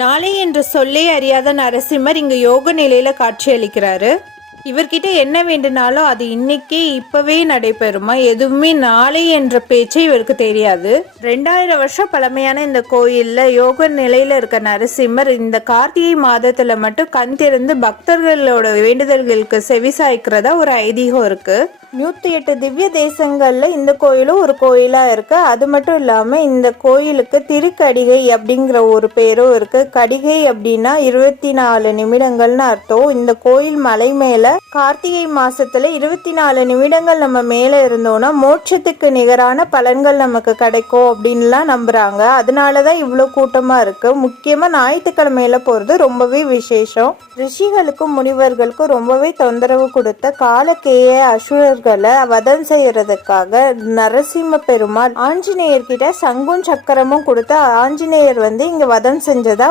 நாளை என்ற சொல்லே அறியாத நரசிம்மர் இங்கு யோக நிலையில காட்சியளிக்கிறாரு. இவர்கிட்ட என்ன வேண்டுனாலும் அது இன்னைக்கே இப்பவே நடைபெறுமா, எதுவுமே நாளை என்ற பேச்சே இவருக்கு தெரியாது. 2000 வருஷம் பழமையான இந்த கோயில்ல யோக நிலையில இருக்க நரசிம்மர் இந்த கார்த்திகை மாதத்துல மட்டும் கண் திறந்து பக்தர்களோட வேண்டுதல்களுக்கு செவிசாய்க்கிறதா ஒரு ஐதீகம் இருக்கு. 108 திவ்ய தேசங்கள்ல இந்த கோயிலும் ஒரு கோயிலா இருக்கு. அது மட்டும் இல்லாம இந்த கோயிலுக்கு திருக்கடிகை அப்படிங்கிற ஒரு பேரும் இருக்கு. கடிகை அப்படின்னா 24 நிமிடங்கள்னு அர்த்தம். இந்த கோயில் மலை மேல கார்த்திகை மாசத்துல 24 நிமிடங்கள் நம்ம மேல இருந்தோம்னா மோட்சத்துக்கு நிகரான பலன்கள் நமக்கு கிடைக்கும் அப்படின்லாம் நம்புறாங்க. அதனாலதான் இவ்வளவு கூட்டமா இருக்கு. முக்கியமா ஞாயிற்றுக்கிழமையில போறது ரொம்பவே விசேஷம். ரிஷிகளுக்கும் முனிவர்களுக்கும் ரொம்பவே தொந்தரவு கொடுத்த காலகேய அசுரர்களை வதம் செய்யறதுக்காக நரசிம்ம பெருமாள் ஆஞ்சநேயர்கிட்ட சங்கும் சக்கரமும் கொடுத்து ஆஞ்சநேயர் இங்க வதம் செஞ்சதா